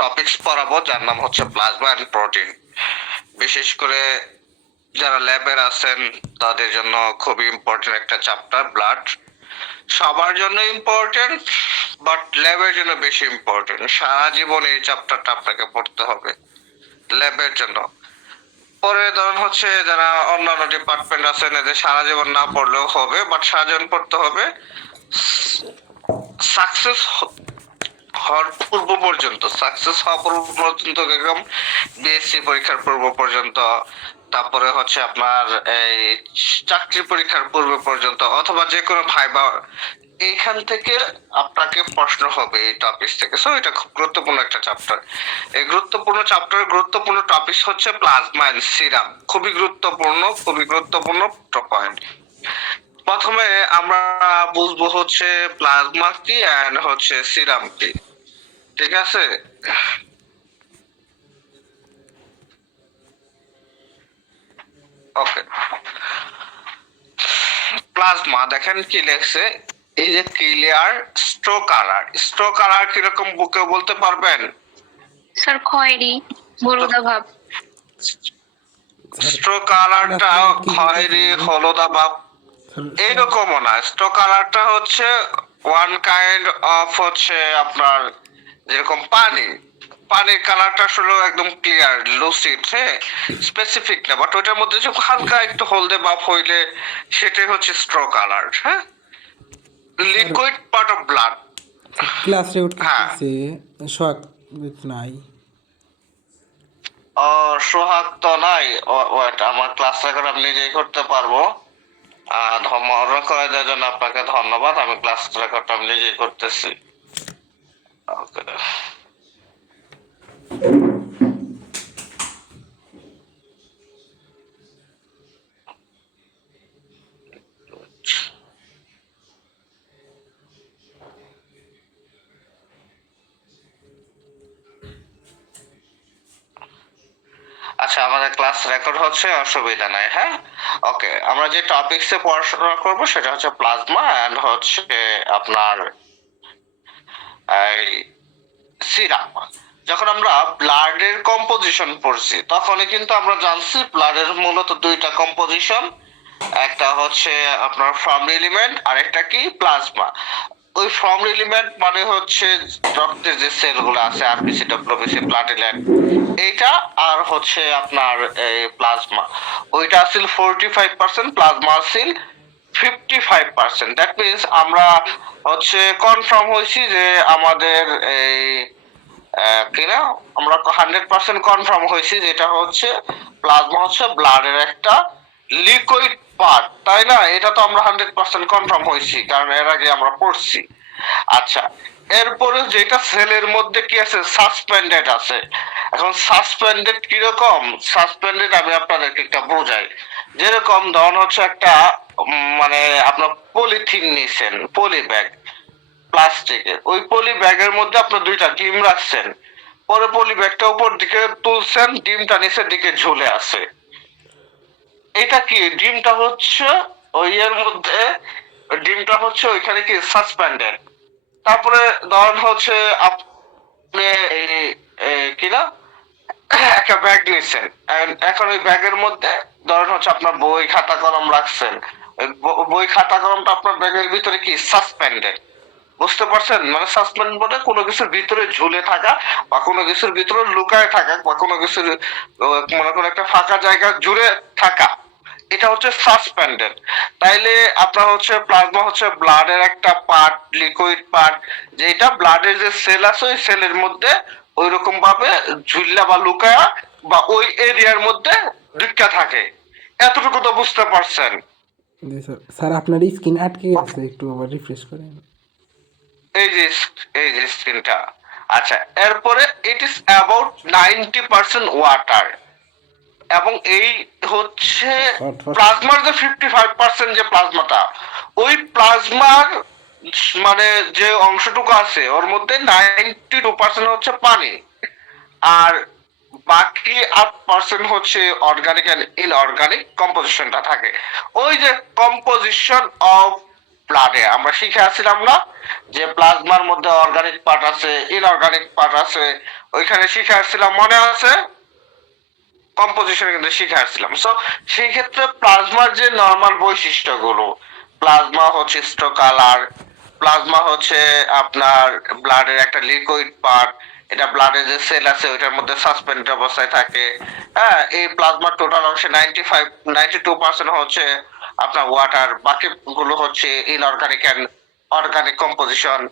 Topics পড়াবো যার নাম হচ্ছে প্লাজমা এন্ড প্রোটিন। বিশেষ করে যারা ল্যাবের আছেন তাদের জন্য খুবই ইম্পর্টেন্ট একটা চ্যাপ্টার ব্লাড। সবার জন্য ইম্পর্টেন্ট, বাট ল্যাবের জন্য বেশি ইম্পর্টেন্ট। সারা জীবন এই চ্যাপ্টারটা আপনাকে পড়তে হবে ল্যাবের জন্য। পরে ধরুন হচ্ছে যারা অন্যান্য ডিপার্টমেন্ট আছেন এদের সারা জীবন না পড়লেও হবে, বাট সারা জীবন পড়তে হবে। সাকসেস হওয়ার পূর্ব পর্যন্ত, সাকসেস হওয়া পূর্ব পর্যন্ত এরকম বিএসসি পরীক্ষার পূর্ব পর্যন্ত, তারপরে হচ্ছে আপনার এই চাকরি পরীক্ষার পূর্ব পর্যন্ত, অথবা যে কোনো ভাইবা এইখান থেকে আপনাকে প্রশ্ন হবে এই টপিক থেকে। সো এটা খুব গুরুত্বপূর্ণ একটা চ্যাপ্টার। এই গুরুত্বপূর্ণ চ্যাপ্টারের গুরুত্বপূর্ণ টপিক হচ্ছে প্লাজমা এন্ড সিরাম। খুবই গুরুত্বপূর্ণ পয়েন্ট। প্রথমে আমরা বুঝবো হচ্ছে প্লাজমা কি এন্ড হচ্ছে সিরাম কি, ঠিক আছে? ওকে, প্লাজমা দেখেন কি লেখছে, এই যে ক্লিয়ার স্ট্রো কালার। স্ট্রো কালার কিরকম বুকে বলতে পারবেন? স্যার খয়েরি হলুদা ভাব। স্ট্রো কালারটা খয়েরি হলুদা ভাব এইরকমও না। স্ট্রো কালারটা হচ্ছে ওয়ান কাইন্ড অফ হচ্ছে আপনার যেরকম পানির কালারটা আসলে একদম ক্লিয়ার লুসিড, হ্যাঁ, স্পেসিফিক না, বাট ওটার মধ্যে যে হালকা একটু হলদে ভাব হইলে সেটাই হচ্ছে স্ট্রো কালার। হ্যাঁ, liquid part of blood. Class record করতেছে শক নাই। সোহাগ তো নাই। ওয়েট, আমার ক্লাস রেকর্ড আমি নিজেই করতে পারবো। মনে করে দেওয়ার জন্য আপনাকে ধন্যবাদ। আমি ক্লাস রেকর্ড আমি নিজেই করতেছি। ওকে, আচ্ছা, আমাদের ক্লাস রেকর্ড হচ্ছে, অসুবিধা নাই। হ্যাঁ, ওকে, আমরা যে টপিকসে পড়াশোনা করব সেটা হচ্ছে প্লাজমা এন্ড হচ্ছে আপনার এই সিরাম। যখন আমরা ব্লাডের কম্পোজিশন পড়ছি তখনই কিন্তু আমরা জানছি ব্লাডের মূলত দুইটা কম্পোজিশন, একটা হচ্ছে আপনার ফর্ম এলিমেন্ট আর একটা কি প্লাজমা। ওই ফর্ম এলিমেন্ট মানে হচ্ছে রক্তের যে সেলগুলো আছে আরবিসি, ডব্লিউবিসি, প্লাটিলেট, এইটা, আর হচ্ছে আপনার এই প্লাজমা। ওইটা আছিল 45%, প্লাজমা আছিল 55%। দ্যাট মিনস আমরা হচ্ছে কনফার্ম হয়েছি যে আমাদের এই কিনা আমরা 100% কনফার্ম হয়েছি যেটা হচ্ছে প্লাজমা হচ্ছে ব্লাডের একটা লিকুইড পার্ট, তাই না? এটা তো আমরা 100% কনফার্ম হয়েছি, কারণ এর আগে আমরা পড়ছি। আচ্ছা, এরপরে যেটা সেলের মধ্যে কি আছে, সাসপেন্ডেড আছে। এখন সাসপেন্ডেড কিরকম? সাসপেন্ডেড আমি আপনাদেরকে একটা বোঝাই। যেরকম ধরুন হচ্ছে একটা মানে আপনার পলিথিন নিছেন, পলি ব্যাগ, প্লাস্টিকের। ওই পলি ব্যাগের মধ্যে আপনার দুইটা ডিম রাখছেন, পরে পলি ব্যাগটা উপর দিকে তুলছেন, ডিমটা নিচের দিকে ঝুলে আছে। এটা কি? ডিমটা হচ্ছে ওই এর মধ্যে, ডিমটা হচ্ছে ওইখানে কি সাসপেন্ডেড। তারপরে ধরেন হচ্ছে আপনি কিনা একটা ব্যাগ নিচ্ছেন, এখন ওই ব্যাগের মধ্যে ধরেন হচ্ছে আপনার বই খাতা কলম রাখছেন। বই খাতা কলমটা আপনার ব্যাগের ভিতরে কি সাসপেন্ডেড, বুঝতে পারছেন? মানে সাসপেন্ড বলে কোনো কিছুর ভিতরে ঝুলে থাকা বা কোনো কিছুর ভিতরে লুকায় থাকা বা কোনো কিছুর মনে করো একটা ফাঁকা জায়গা জুড়ে থাকা, এটা হচ্ছে সাসপেন্ডেড। তাইলে আপনার হচ্ছে প্লাজমা হচ্ছে ব্লাডের একটা পার্ট, লিকুইড পার্ট, যেটা ব্লাডের যে সেল আছে ওই সেলের মধ্যে ওই রকম ভাবে ঝুল্লা বা লুকায়া বা ওই এরিয়ার মধ্যে ঢুকা থাকে। এতটুকু তো বুঝতে পারছেন? স্যার আপনার স্ক্রিন আটকে গেছে, একটু আবার রিফ্রেশ করেন। এই যে স্ক্রিনটা। আচ্ছা, এরপরে ইট ইজ অ্যাবাউট 90% ওয়াটার, এবং এই হচ্ছে প্লাজমার যে 55% যে প্লাজমাটা, ওই প্লাজমার মানে যে অংশটুকু আছে ওর মধ্যে 92% হচ্ছে পানি, আর বাকি 8% হচ্ছে অর্গানিক এন্ড ইনঅর্গানিক কম্পোজিশনটা থাকে। ওই যে কম্পোজিশন অফ ব্লাডে আমরা শিখে আসছিলাম না যে প্লাজমার মধ্যে অর্গানিক পার্ট আছে, ইনঅর্গানিক পার্ট আছে, ওইখানে শিখে আসছিলাম, মনে আছে? কম্পোজিশন কিন্তু শিখে আসছিলাম। সো সেই ক্ষেত্রে প্লাজমার যে নরমাল বৈশিষ্ট্যগুলো, প্লাজমা হচ্ছে স্টো কালার, প্লাজমা হচ্ছে আপনার ব্লাডের একটা লিকুইড পার্ট, এটা ব্লাডে যে সেল আছে ওইটার মধ্যে সাসপেন্ডেড অবস্থায় থাকে। হ্যাঁ, এই প্লাজমার টোটাল অংশে 92% হচ্ছে আপনার ওয়াটার, বাকিগুলো হচ্ছে ইনঅর্গানিক এন্ড অর্গানিক কম্পোজিশন।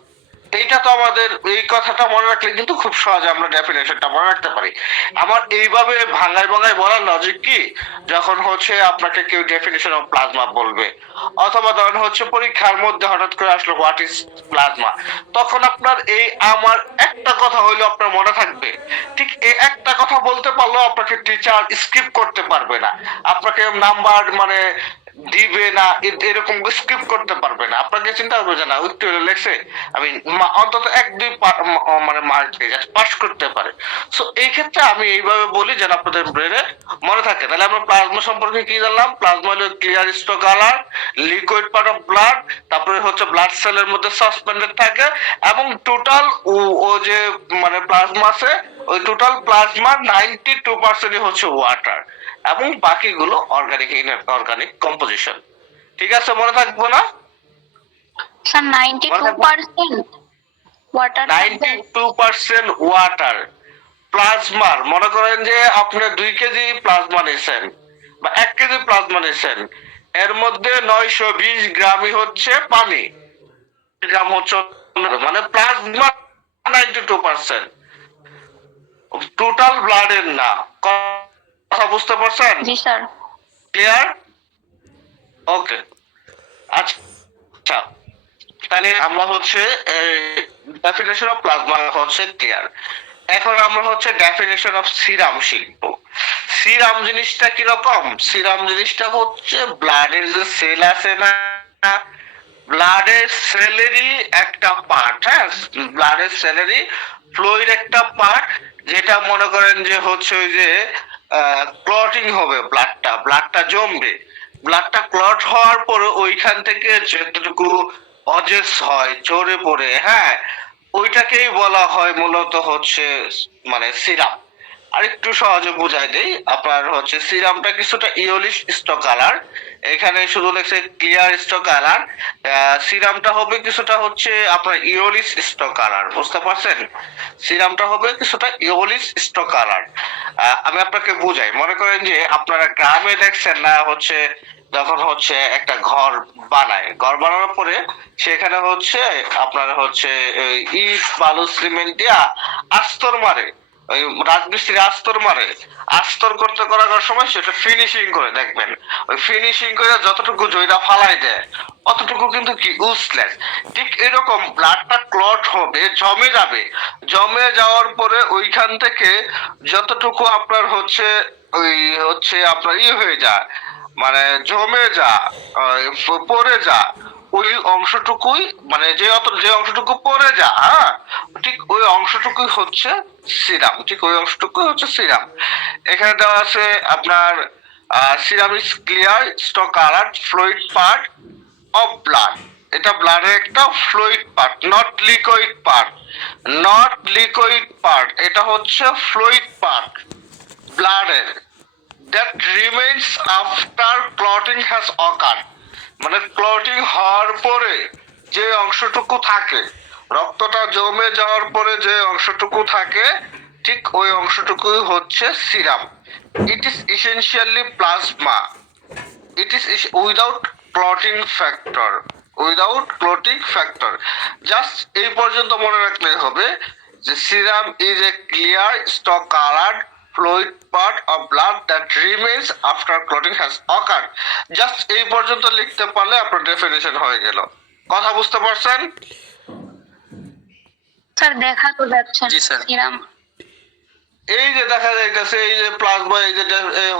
এইটা তো আমাদের, এই কথাটা মনে রাখলে কিন্তু খুব সহজে আমরা ডেফিনেশনটা মনে রাখতে পারি। আমার এইভাবে ভাঙায় ভাঙায় বলার লজিক কি, যখন হচ্ছে আপনাকে কেউ ডেফিনেশন অফ প্লাজমা বলবে, অথবা ধরেন হচ্ছে পরীক্ষার মধ্যে হঠাৎ করে আসলো হোয়াট ইজ প্লাজমা, তখন আপনার এই আমার একটা কথা হইলো আপনার মনে থাকবে। ঠিক এই একটা কথা বলতে পারলেও আপনাকে টিচার স্কিপ করতে পারবে না, আপনাকে নাম্বার মানে দিবে না, এরকম স্কিপ করতে পারবে না। আপনাকে চিন্তা করবে যে না একটু লেখছে, আমি অন্তত 1-2 মানে মার্ক পাস করতে পারে। সো এই ক্ষেত্রে আমি এইভাবে বলি যেন আপনাদের ব্রেনে মনে থাকে। তাহলে আমরা প্লাজমা সম্পর্কে কি জানলাম? প্লাজমা হলো clear straw colour, liquid part of blood, তারপরে হচ্ছে ব্লাড সেলের মধ্যে সাসপেন্ডেড থাকে, এবং টোটাল ও যে মানে প্লাজমা আছে, ওই টোটাল প্লাজমার 92% হচ্ছে ওয়াটার, এবং বাকিগুলো অর্গানিক ইনঅর্গানিক কম্পোজিশন। ঠিক আছে, মনে থাকবো না? স্যার 92% ওয়াটার 92% ওয়াটার প্লাজমার। মনে করেন যে আপনি 2 কেজি প্লাজমা নিছেন বা 1 কেজি প্লাজমা নিছেন, এর মধ্যে 920 গ্রামই হচ্ছে পানি, গ্রাম হচ্ছে মানে প্লাজমা 92%, টোটাল ব্লাডের না। কথা বুঝতে পারছেন? জি স্যার। ক্লিয়ার? ওকে, আচ্ছা, তাহলে আমরা হচ্ছে ডেফিনেশন অফ প্লাজমা হচ্ছে ক্লিয়ার। এখন আমরা হচ্ছে ডেফিনেশন অফ সিরাম শিখবো। সিরাম জিনিসটা কিরকম? সিরাম জিনিসটা হচ্ছে ব্লাডের যে সেল আছে না, ব্লাডের সেলেরই একটা পার্ট। হ্যাঁ, ব্লাডের সেলেরই ফ্লুইড একটা পার্ট, যেটা মনে করেন যে হচ্ছে ওই যে ক্লটিং হবে, ব্লাডটা জমবে, ব্লাডটা ক্লট হওয়ার পরে ওইখান থেকে যতটুকু অজেস হয় জোরে পড়ে, হ্যাঁ, ওইটাকেই বলা হয় মূলত হচ্ছে মানে সিরাম। আর একটু সহজে বুঝাই দেই, আপনার হচ্ছে সিরামটা কিছুটা ইয়োলিশ স্টো কালার, এখানে শুধু লেখছে ক্লিয়ার স্টো কালার, সিরামটা হবে কিছুটা হচ্ছে আপনার ইয়োলিশ স্টো কালার। বুঝতে পারছেন? সিরামটা হবে কিছুটা ইয়োলিশ স্টো কালার। আমি আপনাকে বুঝাই, মনে করেন যে আপনারা গ্রামে দেখছেন না হচ্ছে যখন হচ্ছে একটা ঘর বানায়, ঘর বানানোর পরে সেখানে হচ্ছে আপনার হচ্ছে ইট বালু সিমেন্ট দিয়া আস্তর মারে, ওই রাজমিস্ত্রি আস্তর মারে, আস্তর করতে করার সময় সেটা ফিনিশিং করে, দেখবেন ওই ফিনিশিং করে যতটুকু জয়রা ফালাই দেয় অতটুকু কিন্তু কি ইউজলেস। ঠিক এরকম ব্লাডটা ক্লট হবে, জমে যাবে, জমে যাওয়ার পরে ওইখান থেকে যতটুকু আপনার হচ্ছে ওই হচ্ছে আপনার হয়ে যায়, মানে জমে যা, পড়ে যা, ওই অংশটুকুই মানে যে অংশটুকু পড়ে যা, হ্যাঁ, ঠিক ওই অংশটুকুই হচ্ছে সিরাম। ঠিক ওই অংশটুকুই হচ্ছে সিরাম। এখানে দেওয়া আছে আপনার serum is clear straw colour fluid part of blood. এটা ব্লাডের একটা fluid part, not liquid part, not liquid part, এটা হচ্ছে ফ্লুইড পার্ট ব্লাডের, that remains after clotting has occurred, মানে ক্লটিং হওয়ার পরে যে অংশটুকু থাকে, রক্তটা জমে যাওয়ার পরে যে অংশটুকু থাকে, ঠিক ওই অংশটুকুই হচ্ছে serum. It is essentially plasma, it is without clotting factor, without clotting factor. Just এই পর্যন্ত মনে রাখলেই হবে যে serum is a clear straw coloured fluid part of blood that remains after clotting has occurred. Just এই পর্যন্ত লিখতে পারলে আপনার ডেফিনিশন হয়ে গেল। কথা বুঝতে পারছেন? স্যার দেখা তো যাচ্ছে সিরাম, এই যে দেখা যাইতেছে এই যে প্লাজমা, এই যে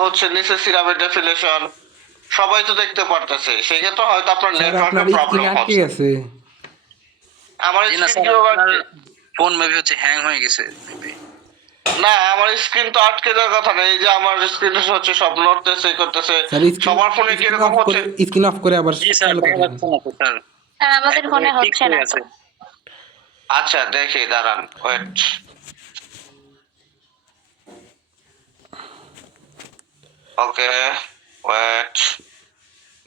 হচ্ছে নিচে সিরামের ডেফিনিশন সবাই তো দেখতে পারতেছে, সেই ক্ষেত্রে হয়তো আপনার নেটওয়ার্কের প্রবলেম হচ্ছে। আমার ফোন মেবি হচ্ছে হ্যাং হয়ে গেছে মেবি। না, আমার স্ক্রিন তো আটকে যাওয়ার কথা না, এই যে আমার স্ক্রিন হচ্ছে সব নড়তেছে করতেছে। সবার ফোনে কি এরকম হচ্ছে? স্ক্রিন অফ করে আবার জি স্যার, দেখা যাচ্ছে না তো স্যার। স্যার আমাদের ফোনে হচ্ছে না তো। আচ্ছা দেখি, দাঁড়ান, ওয়েট। ওকে, ওয়েট।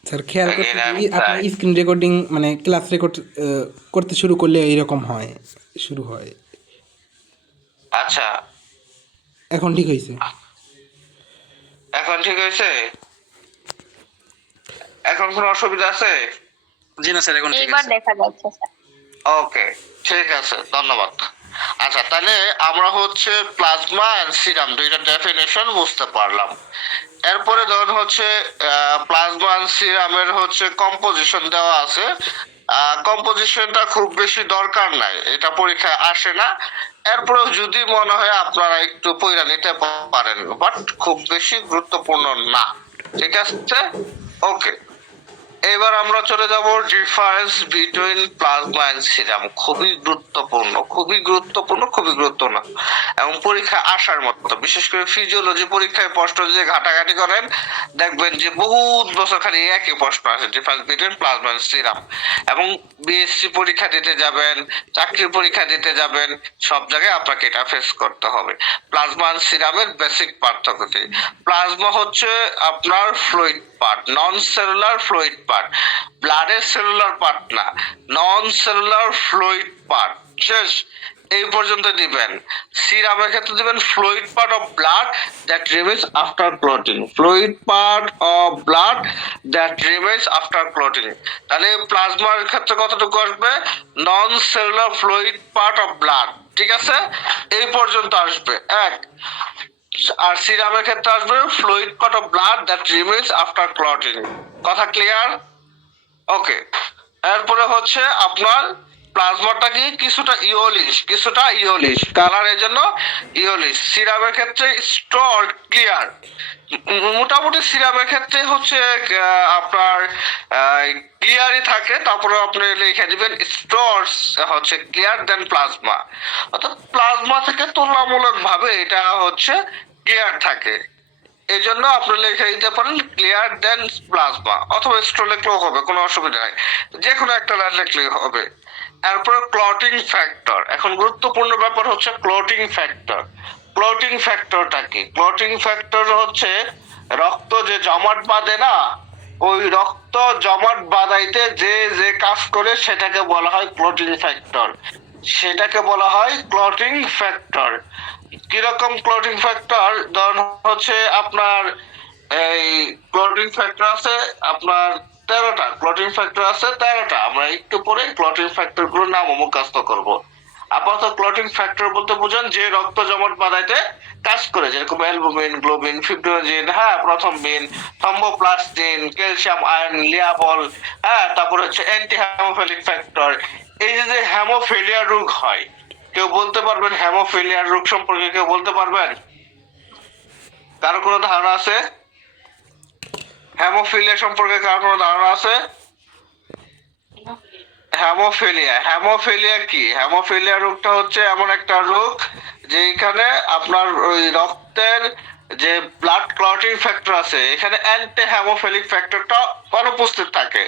স্যার খেয়াল করতে Again, I'm কি আপনার trying. স্ক্রিন রেকর্ডিং মানে ক্লাস রেকর্ড করতে শুরু করলে এইরকম হয়, শুরু হয়। আচ্ছা, এখন ঠিক হয়েছে। এখন ঠিক হয়েছে? এখন কোনো অসুবিধা আছে? জি না স্যার, এখন ঠিক এইবার আছে। দেখা যাচ্ছে স্যার। ওকে, ঠিক আছে, ধন্যবাদ। আচ্ছা, তাহলে আমরা হচ্ছে প্লাজমা এন্ড সিরাম দুইটা ডেফিনেশন বুঝতে পারলাম। এরপরে ধরুন হচ্ছে প্লাজমা এন্ড সিরামের হচ্ছে কম্পোজিশন দেওয়া আছে। কম্পোজিশনটা খুব বেশি দরকার নাই, এটা পরীক্ষায় আসে না। এরপরেও যদি মনে হয় আপনারা একটু পড়ে নিতে পারেন, বাট খুব বেশি গুরুত্বপূর্ণ না। ঠিক আছে, ওকে। এবার আমরা চলে যাব difference between plasma and serum. খুবই গুরুত্বপূর্ণ, খুবই গুরুত্বপূর্ণ, খুবই গুরুত্বপূর্ণ এবং পরীক্ষা আসার মতো। বিশেষ করে ফিজিওলজি পরীক্ষায় প্রশ্ন যে ঘাটাঘাটি করেন, দেখবেন যে বহুত বছর খালি একই প্রশ্ন আসে, difference between plasma and serum. এবং বিএসসি পরীক্ষা দিতে যাবেন, চাকরির পরীক্ষা দিতে যাবেন, সব জায়গায় আপনাকে এটা ফেস করতে হবে। প্লাজমা এন্ড সিরামের বেসিক পার্থক্য কি? প্লাজমা হচ্ছে আপনার ফ্লুইড পার্ট, নন সেলুলার ফ্লুইড পার্ট। ব্লাডের সেলুলার পার্ট না, নন সেলুলার ফ্লুইড পার্ট। শেষ, এই পর্যন্ত দিবেন। সিরামের ক্ষেত্রে দিবেন fluid part of blood that remains after clotting. Fluid part of blood that remains after clotting. তাহলে প্লাজমার ক্ষেত্রে কতটুকু আসবে? Non cellular fluid part of blood. ঠিক আছে, এই পর্যন্ত আসবে এক। আর সিরামের ক্ষেত্রে আসবে fluid part of blood that remains after clotting. কথা ক্লিয়ার? ওকে। এরপরে হচ্ছে আপনার প্লাজমাটা কি কিছুটা ইওলিশ, কিছুটা ইওলিশ, কালারের জন্য ইওলিশ। সিরামের ক্ষেত্রে স্টোর ক্লিয়ার। মোটামুটি সিরামের ক্ষেত্রে হচ্ছে আপনার ক্লিয়ারই থাকে, তারপরে আপনি লিখে দিবেন স্টোরস হচ্ছে ক্লিয়ার দেন প্লাজমা। অর্থাৎ প্লাজমা থেকে তুলনামূলক ভাবে এটা হচ্ছে ক্লিয়ার থাকে। এই জন্য আপনি লিখে দিতে পারেন ক্লিয়ার দেন প্লাজমা, অথবা স্টোর লিখলেও হবে, কোনো অসুবিধা নাই, যে কোনো একটা লাইন লিখলেই হবে। এরপর ক্লটিং ফ্যাক্টর। এখন গুরুত্বপূর্ণ ব্যাপার হচ্ছে ক্লটিং ফ্যাক্টর। ক্লটিং ফ্যাক্টরটা কি? ক্লটিং ফ্যাক্টর হচ্ছে রক্ত যে জমাট বাঁধে না, ওই রক্ত জমাট বাঁধাইতে যে যে কাজ করে সেটাকে বলা হয় ক্লটিং ফ্যাক্টর। সেটাকে বলা হয় ক্লটিং ফ্যাক্টর। কিরকম ক্লটিং ফ্যাক্টর? ধরুন হচ্ছে আপনার এই ক্লটিং ফ্যাক্টর আছে আপনার 13টা। ক্লটিং ফ্যাক্টর আছে 13টা। আমরা একটু পরে ক্লটিং ফ্যাক্টর গুলোর নাম মুখস্থ করব। আপাতত ক্লটিং ফ্যাক্টর বলতে বুঝেন যে রক্ত জমাট বাঁধাইতে কাজ করে, যেরকম অ্যালবুমিন, গ্লোবিন, ফিব্রিনোজেন, হ্যাঁ, প্রথম বিন, থ্রম্বোপ্লাস্টিন, ক্যালসিয়াম আয়রন, লিয়াবল, হ্যাঁ, তারপর হচ্ছে অ্যান্টি হেমোফিলিক ফ্যাক্টর। এই যে হেমোফিলিয়া রোগ হয়, কেউ বলতে পারবেন হেমোফিলিয়ার রোগ সম্পর্কে কেউ বলতে পারবেন? কারো কোনো ধারণা আছে? হেমোফিলিয়া সম্পর্কে কারো কোনো ধারণা আছে? হেমোফিলিয়া, হেমোফিলিয়া কি? হেমোফিলিয়া রোগটা হচ্ছে এমন একটা রোগ যেখানে আপনার ওই রক্তের যে ব্লাড ক্লটিং ফ্যাক্টর আছে, এখানে অ্যান্টি হেমোফিলিক ফ্যাক্টরটা অনুপস্থিত থাকে।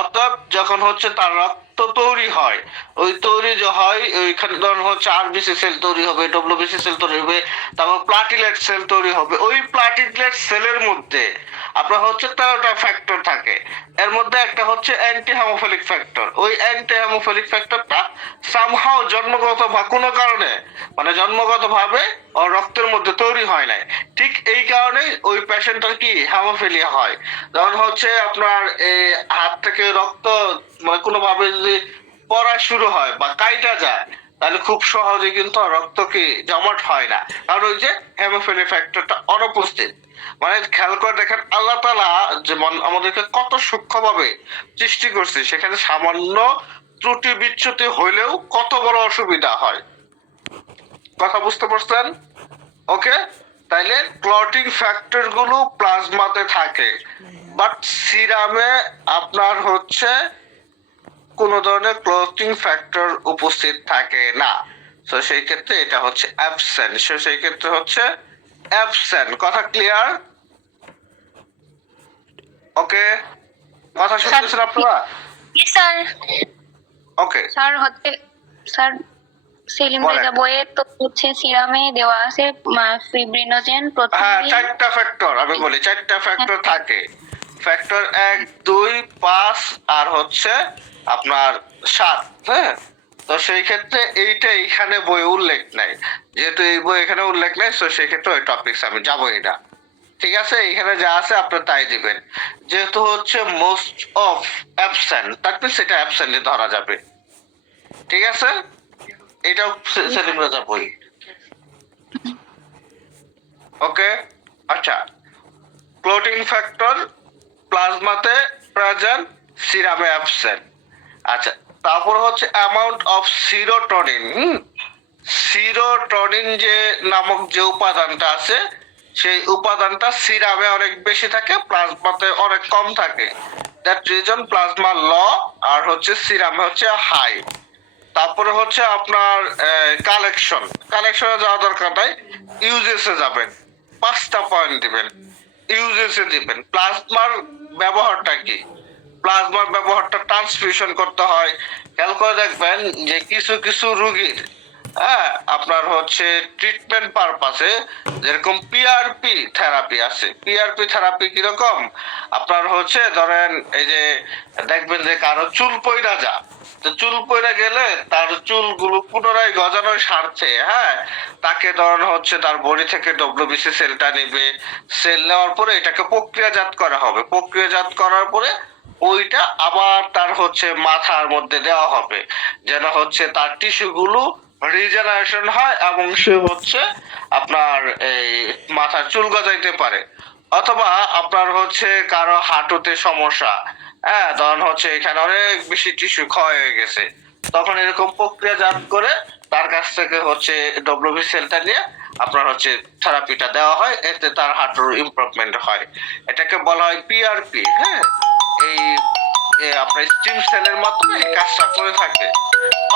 অর্থাৎ যখন হচ্ছে তার রক্ত তৈরি হয়, ওই তৈরি যে হয় ওইখানে ধরুন হচ্ছে আরবিসি সেল তৈরি হবে, ডব্লিউবিসি সেল তৈরি হবে, তারপর প্লাটিলেট সেল তৈরি হবে। ওই প্লাটিলেট সেলের মধ্যে আপনার হচ্ছে 13টা ফ্যাক্টর থাকে। এর মধ্যে একটা হচ্ছে অ্যান্টি হেমোফিলিক ফ্যাক্টর। ওই অ্যান্টি হেমোফিলিক ফ্যাক্টরটা সামহাও জন্মগত বা কোনো কারণে মানে জন্মগত ভাবে ওর রক্তের মধ্যে তৈরি হয় নাই। ঠিক এই কারণে ওই পেশেন্টের কি হেমোফিলিয়া হয়। যেমন হচ্ছে আপনার এই হাত থেকে রক্ত মানে কোনোভাবে যদি পড়া শুরু হয় বা কাইটা যায়, তাহলে খুব সহজে কিন্তু রক্ত কি জমাট হয় না, কারণ ওই যে হেমোফিলিয়া ফ্যাক্টরটা অনুপস্থিত। মানে খেয়াল করে দেখেন আল্লাহ তাআলা যেমন আমাদেরকে কত সূক্ষ্মভাবে সৃষ্টি করছে, সেখানে সামান্য ত্রুটি বিচ্যুতি হইলেও কত বড় অসুবিধা হয়। কথা বুঝতে পারছেন? ওকে। তাইলে ক্লটিং ফ্যাক্টর গুলো প্লাজমাতে থাকে, বাট সিরামে আপনার হচ্ছে কোন ধরনের ক্লটিং ফ্যাক্টর উপস্থিত থাকে না। তো সেই ক্ষেত্রে এটা হচ্ছে অ্যাবসেন্ট। সেই ক্ষেত্রে হচ্ছে অ্যাবসেন্ট। কথা ক্লিয়ার? ওকে, কথা শুনতেছেন আপনারা? স্যার ওকে, স্যার হচ্ছে স্যার সেলিম বলেন। রেজা বইয়ে তো হচ্ছে সিরামে দেওয়া আছে ফিব্রিনোজেন হ্যাঁ, প্রতিদিন। চারটা ফ্যাক্টর আমি বলি, চারটা ফ্যাক্টর থাকে। ফ্যাক্টর 1, 2, 5 আর হচ্ছে আপনার 7। হ্যাঁ, তো সেই ক্ষেত্রে এইটা এখানে বই উল্লেখ নাই, যেহেতু এই বই এখানে উল্লেখ নাই, তো সেই ক্ষেত্রে ওই টপিকস আমি যাবোই না। ঠিক আছে, এখানে যা আছে আপনার তাই দিবেন। যেহেতু হচ্ছে মোস্ট অফ অ্যাবসেন্ট, তারপরে সেটা অ্যাবসেন্টে ধরা যাবে। ঠিক আছে, এটাও সেলিম রাজা বই। ওকে, আচ্ছা, ক্লোটিং ফ্যাক্টর প্লাজমাতে প্রেজেন্ট, সিরামে অ্যাবসেন্ট। আচ্ছা, তারপর হচ্ছে অ্যামাউন্ট অফ সিরোটোনিন। সিরোটোনিন যে নামক যে উপাদানটা আছে, সেই উপাদানটা সিরামে অনেক বেশি থাকে, প্লাজমাতে অনেক কম থাকে। দ্যাট রিজন প্লাজমা ল আর হচ্ছে সিরামে হচ্ছে হাই। তারপরে হচ্ছে আপনার কালেকশনে যাওয়া দরকার নাই, ইউজেসে যাবেন, 5টা পয়েন্ট দিবেন, ইউজেসে দিবেন। প্লাজমার ব্যবহারটা কি? প্লাজমার ব্যবহারটা ট্রান্সফিউশন করতে হয়। খেয়াল করে দেখবেন যে কিছু কিছু রোগীর, হ্যাঁ, আপনার হচ্ছে ট্রিটমেন্ট পারপাসে যেরকম পিআরপি থেরাপি আছে। পিআরপি থেরাপি কিরকম? আপনার হচ্ছে ধরেন এই যে দেখবেন যে কারো চুল পইড়া যা, তো চুল পইড়া গেলে তার চুলগুলো পুনরায় গজানোর স্বার্থে, হ্যাঁ, তাকে ধরেন হচ্ছে তার বডি থেকে ডব্লিউবিসি সেলটা নেবে। সেল নেওয়ার পরে এটাকে প্রক্রিয়াজাত করা হবে। প্রক্রিয়াজাত করার পরে ওইটা আবার তার হচ্ছে মাথার মধ্যে দেওয়া হবে, যেন হচ্ছে তার টিস্যুগুলো রিজেনারেশন হয় এবং সে হচ্ছে আপনার এই মাথার চুল গজাইতে পারে। অথবা আপনার হচ্ছে কারো হাঁটুতে সমস্যা, হ্যাঁ, তখন হচ্ছে এখানে অনেক বেশি টিস্যু ক্ষয় হয়ে গেছে, তখন এরকম প্রক্রিয়াজাত করে তার কাছ থেকে হচ্ছে ডব্লিউবি সেলটা নিয়ে আপনার হচ্ছে থেরাপিটা দেওয়া হয়, এতে তার হাঁটুর ইমপ্রুভমেন্ট হয়। এটাকে বলা হয় পিআরপি। হ্যাঁ, এই আপনার স্টিম সেলের মাধ্যমে এই কাজটা করে থাকে।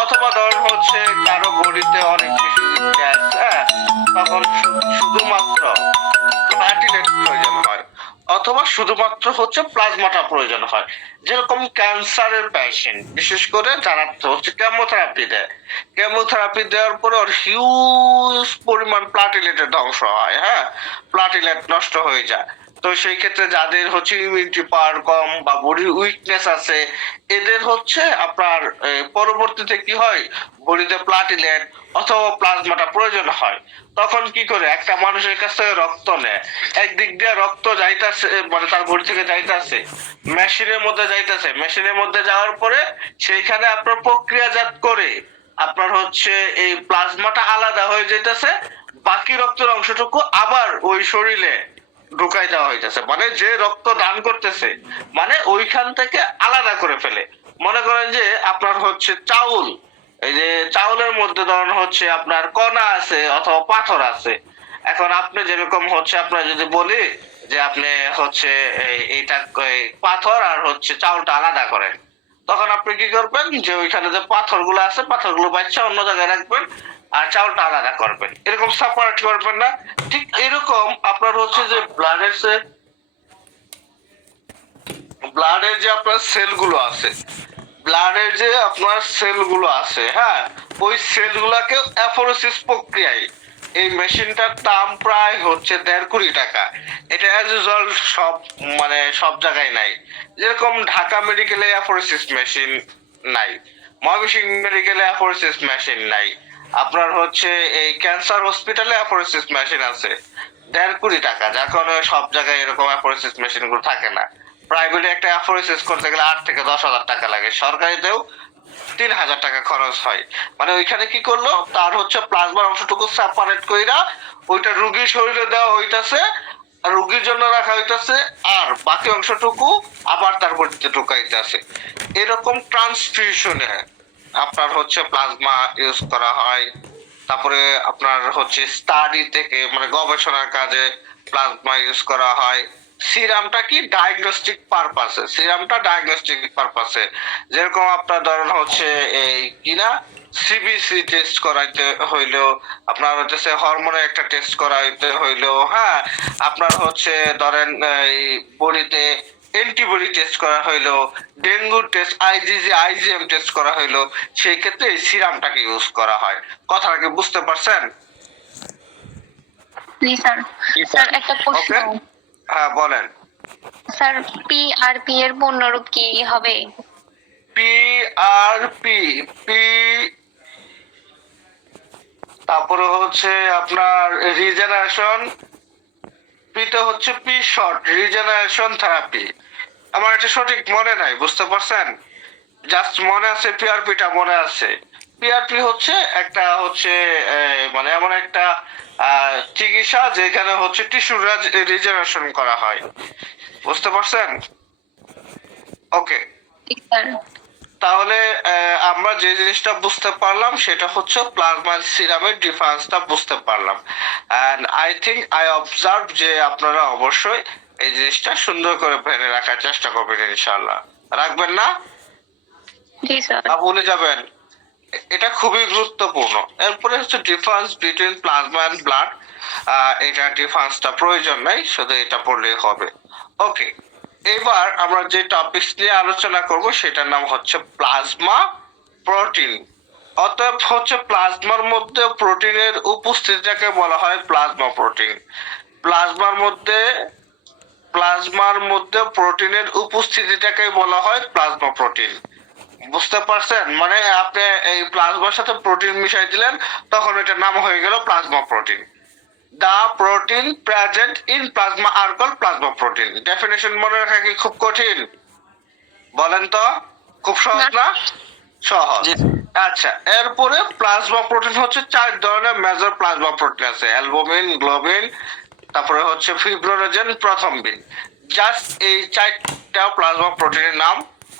অথবা ধরুন হচ্ছে কারো বডিতে অনেক বেশি গ্যাস, হ্যাঁ, তখন শুধুমাত্র প্লাটিলেট প্রয়োজন হয়, অথবা শুধুমাত্র হচ্ছে প্লাজমাটা প্রয়োজন হয়। যেরকম ক্যান্সারের পেশেন্ট, বিশেষ করে যারা হচ্ছে কেমোথেরাপি দেয়, কেমোথেরাপি দেওয়ার পরে ওর হিউজ পরিমাণ প্লাটিলেটের ধ্বংস হয়, হ্যাঁ, প্লাটিলেট নষ্ট হয়ে যায়। তো সেই ক্ষেত্রে যাদের হচ্ছে ইমিউনিটি পাওয়ার কম বা বডির উইকনেস আছে, এদের হচ্ছে আপনার পরবর্তীতে কি হয়, বডিতে প্লাটিলেট অথবা প্লাজমাটা প্রয়োজন হয়। তখন কি করে, একটা মানুষের কাছ থেকে রক্ত নেয়, একদিক দিয়ে রক্ত যাইতাছে, মানে তার বডি থেকে যাইতাছে, মেশিনের মধ্যে যাইতাছে, মেশিনের মধ্যে যাওয়ার পরে সেইখানে আপনার প্রক্রিয়াজাত করে আপনার হচ্ছে এই প্লাজমাটা আলাদা হয়ে যাইতাছে, বাকি রক্তের অংশটুকু আবার ওই শরীরে ঢুকাই দেওয়া হইতেছে, মানে যে রক্ত দান করতেছে মানে ওইখান থেকে আলাদা করে ফেলে। মনে করেন যে আপনার হচ্ছে চাউল, এই যে চাউলের মধ্যে ধরুন হচ্ছে আপনার কণা আছে অথবা পাথর আছে। এখন আপনি যেরকম হচ্ছে আপনার যদি বলি যে আপনি হচ্ছে এইটা পাথর আর হচ্ছে চাউলটা আলাদা করেন, তখন আপনি কি করবেন যে ওইখানে যে পাথরগুলো আছে পাথরগুলো বাচ্চা অন্য জায়গায় রাখবেন আর চাউলটা আলাদা করবেন, এরকম সেপারেট করবেন না? ঠিক এরকম আপনার হচ্ছে যে ব্লাডের যে আপনার সেলগুলো আছে, ব্লাডের যে আপনার সেলগুলো আছে, হ্যাঁ, ওই সেলগুলাকে অ্যাফোরোসিস প্রক্রিয়ায় এই মেশিনটার দাম প্রায় হচ্ছে 1.5 টাকা। এটা অ্যাজ ইউজুয়াল সব মানে সব জায়গায় নাই। যেরকম ঢাকা মেডিকেলে অ্যাফোরোসিস মেশিন নাই, ময়মনসিংহ মেডিকেলে অ্যাফোরোসিস মেশিন নাই, আপনার হচ্ছে এই ক্যান্সার হসপিটালে অ্যাফোরোসিস মেশিন আছে 1.5 টাকা, যার কারণে সব জায়গায় এরকম অ্যাফোরোসিস মেশিন গুলো থাকে না। প্রাইভেটে একটা অ্যাফোরোসিস করতে গেলে 8 থেকে 10,000 টাকা লাগে, সরকারিতেও 3,000 টাকা খরচ হয়। মানে ওইখানে কি করলো, তার হচ্ছে প্লাজমার অংশটুকু সেপারেট কইরা ওইটা রোগীর শরীরে দেওয়া হইতাছে, রোগীর জন্য রাখা হইতাছে, আর বাকি অংশটুকু আবার তার বডিতে ঢুকাইতেছে। এরকম ট্রান্সফিউশনে আপনার হচ্ছে প্লাজমা ইউজ করা হয়। তারপরে আপনার হচ্ছে স্টাডি থেকে মানে গবেষণার কাজে প্লাজমা ইউজ করা হয়। সিরামটা কি ডায়াগনস্টিক পারপাসে, সিরামটা ডায়াগনস্টিক পারপাসে, যেরকম আপনার ধরেন হচ্ছে এই কিনা সিবিসি টেস্ট করাইতে হইলো, আপনার হচ্ছে হরমোনের একটা টেস্ট করাইতে হইলো, হ্যাঁ, আপনার হচ্ছে ধরেন এই বডিতে অ্যান্টিবডি টেস্ট করা হইলো, dengue test, IgG IgM test করা হইলো, সেই ক্ষেত্রে এই সিরামটাকে ইউজ করা হয়। কথাটা কি বুঝতে পারছেন? জি স্যার। স্যার একটা প্রশ্ন, ওকে, হ্যাঁ বলেন। স্যার পিআরপি এর পূর্ণরূপ কি হবে? পিআরপি, পি তারপরে হচ্ছে আপনার রিজেনারেশন, পিতে হচ্ছে পি শর্ট, রিজেনারেশন থেরাপি। আমার এটা সঠিক মনে নাই, বুঝতে পারছেন? জাস্ট মনে আছে পিআরপিটা মনে আছে। পিআরপি হচ্ছে একটা হচ্ছে মানে এমন একটা চিকিৎসা যেখানে হচ্ছে টিস্যু রিজেনারেশন করা হয়, বুঝতে পারছেন? ওকে, জি স্যার। তাহলে আমরা যে জিনিসটা বুঝতে পারলাম সেটা হচ্ছে প্লাজমা সিরামের ডিফারেন্সটা বুঝতে পারলাম। And I think I observe যে আপনারা অবশ্যই এই জিনিসটা সুন্দর করে ব্রেনে রাখার চেষ্টা করবেন, ইনশাআল্লাহ। রাখবেন না? জি স্যার। না ভুলে যাবেন? এটা খুবই গুরুত্বপূর্ণ। এরপরে হচ্ছে difference between plasma and blood. এটা ডিফারেন্সটা প্রয়োজন নাই, শুধু এটা পড়লেই হবে। ওকে, এবার আমরা যে টপিকস নিয়ে আলোচনা করব সেটার নাম হচ্ছে প্লাজমা প্রোটিন। অতএব হচ্ছে প্লাজমার মধ্যে প্রোটিনের উপস্থিতিটাকে বলা হয় প্লাজমা প্রোটিন। প্লাজমার মধ্যে প্রোটিনের উপস্থিতিটাকে বলা হয় প্লাজমা প্রোটিন। বুঝতে পারছেন? মানে আপনি এই প্লাজমার সাথে প্রোটিন মিশাই দিলেন, তখন এটার নাম হয়ে গেল plasma protein. The protein present in plasma are called plasma protein. Definition মনে রাখা কি খুব কঠিন? বলেন তো, খুব সহজ না? সহজ। জি। আচ্ছা, এরপরে প্লাজমা প্রোটিন হচ্ছে 4 ধরনের মেজর প্লাজমা প্রোটিন আছে: অ্যালবুমিন, গ্লোবিন, তারপরে হচ্ছে ফিব্রিনোজেন, প্রথমবিন। জাস্ট এই 4টা প্লাজমা প্রোটিনের নাম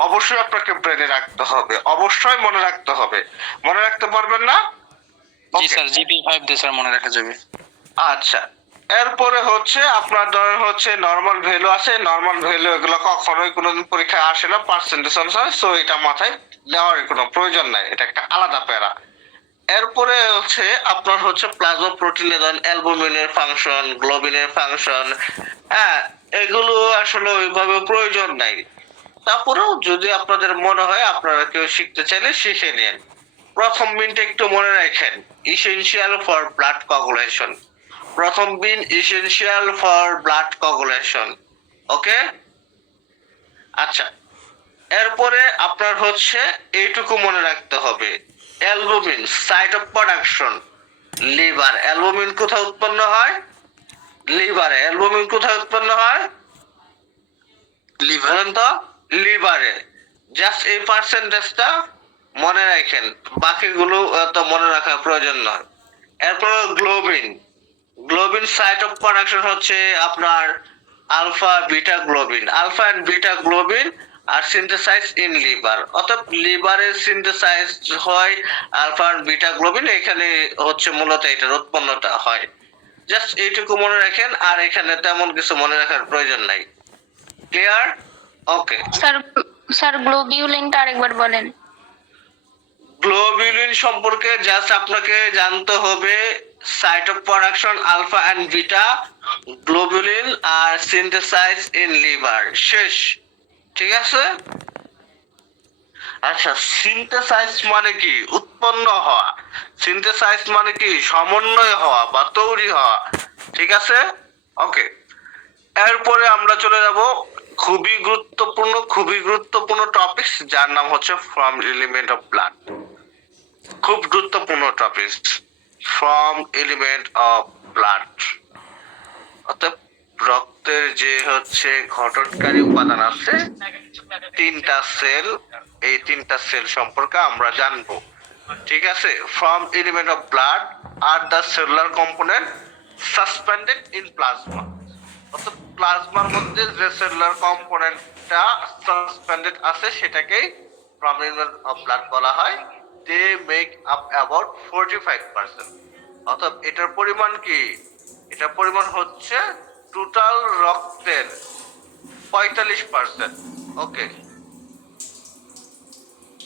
অবশ্যই আপনাকে ব্রেনে রাখতে হবে, অবশ্যই মনে রাখতে হবে। মনে রাখতে পারবেন না? জি স্যার, জিপি 5 দিয়ে স্যার মনে রাখা যাবে। আচ্ছা, এরপরে হচ্ছে আপনার ধরেন হচ্ছে নরমাল ভ্যালু আছে, নরমাল ভ্যালু এগুলো কখনোই কোনোদিন পরীক্ষায় আসে না, পার্সেন্টেজ অনুসারে, সো এটা মাথায় নেওয়ার কোনো প্রয়োজন নাই, এটা একটা আলাদা প্যারা। এরপরে হচ্ছে আপনার হচ্ছে প্লাজমা প্রোটিনে ধরেন অ্যালবুমিনের ফাংশন, গ্লোবিনের ফাংশন, হ্যাঁ এগুলো আসলে ওইভাবে প্রয়োজন নাই। তারপরেও যদি আপনাদের মনে হয় আপনারা কেউ শিখতে চাইলে শিখে নিন। প্রথম বিনটা একটু মনে রাখেন, ইসেনশিয়াল ফর ব্লাড কোয়াগুলেশন। প্রথম been essential for blood coagulation. Okay, আচ্ছা, এরপরে আপনার হচ্ছে এইটুকু মনে রাখতে হবে, albumin site of production liver. অ্যালবুমিন কোথায় উৎপন্ন হয়? লিভারে। অ্যালবুমিন কোথায় উৎপন্ন হয়? লিভার। বলেন তো, লিভারে। জাস্ট এই পার্সেন্টেজটা মনে রাখেন, বাকিগুলো তো মনে রাখার প্রয়োজন নয়। এরপর globin. Globin site of production হচ্ছে আপনার alpha beta globin. Alpha and beta globin are synthesize in liver. অর্থাৎ লিভারে সিনথেসাইজ হয় আলফা এন্ড বিটা গ্লোবিন, এখানে হচ্ছে মূলত এটার উৎপন্নটা হয়। জাস্ট এইটুকু মনে রাখেন, আর এখানে তেমন কিছু মনে রাখার প্রয়োজন নাই। ক্লিয়ার? ওকে। স্যার গ্লোবিউলিনটা আরেকবার বলেন। গ্লোবিউলিন সম্পর্কে জাস্ট আপনাকে জানতে হবে site of production alpha and beta globulin are synthesize in liver, শেষ। ঠিক আছে? আচ্ছা, সিনথেসাইজ মানে কি? উৎপন্ন হওয়া। সিনথেসাইজ মানে কি? সমন্বয় হওয়া বা তৈরি হওয়া। ঠিক আছে? ওকে, এরপরে আমরা চলে যাব খুবই গুরুত্বপূর্ণ টপিক, যার নাম হচ্ছে ফ্রম এলিমেন্ট অফ ব্লাড। খুব গুরুত্বপূর্ণ topic, from element of blood. অর্থাৎ রক্তের যে হচ্ছে গঠনকারী উপাদান আছে 3টা সেল, এই 3টা সেল সম্পর্কে আমরা জানবো। ঠিক আছে? From element of blood are the cellular component suspended in plasma. অর্থাৎ প্লাজমার মধ্যে যে সেলুলার কম্পোনেন্টটা সাসপেন্ডেড আছে সেটাকেই ফ্রম এলিমেন্ট অফ ব্লাড বলা হয়। They make up about 45%। অর্থাৎ এটার পরিমাণ কি? এটার পরিমাণ হচ্ছে টোটাল রক্তের 45%। ওকে,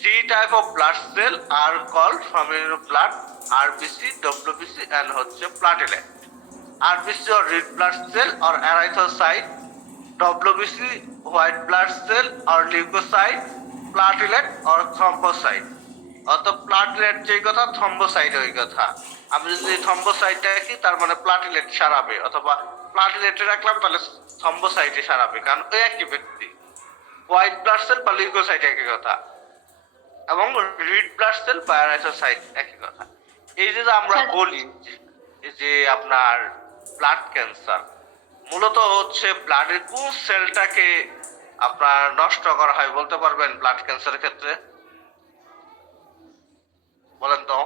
3 type of blood cell are called from blood: RBC, WBC and হচ্ছে platelet. RBC or red blood cell or erythrocyte, WBC white blood cell আর লিউকোসাইট, প্লাটিলেট আর থ্রম্বোসাইট। অর্থাৎ প্লাটিলেট যেই কথা, থ্রম্বোসাইট ওই কথা। আমি যদি থ্রম্বোসাইটটা কি, তার মানে প্লাটিলেট সারাবে, অথবা প্লাটিলেটে রাখলাম তাহলে থ্রম্বোসাইটে সারাবে, কারণ ওই একই ব্যক্তি। হোয়াইট ব্লাড সেল বা লিউকোসাইট একই কথা, এবং রেড ব্লাড সেল বা এরাইথ্রোসাইট একই কথা। এই যে আমরা বলি যে আপনার ব্লাড ক্যান্সার, মূলত হচ্ছে ব্লাডের কোন সেলটাকে আপনার নষ্ট করা হয় বলতে পারবেন ব্লাড ক্যান্সারের ক্ষেত্রে? বলেন তো।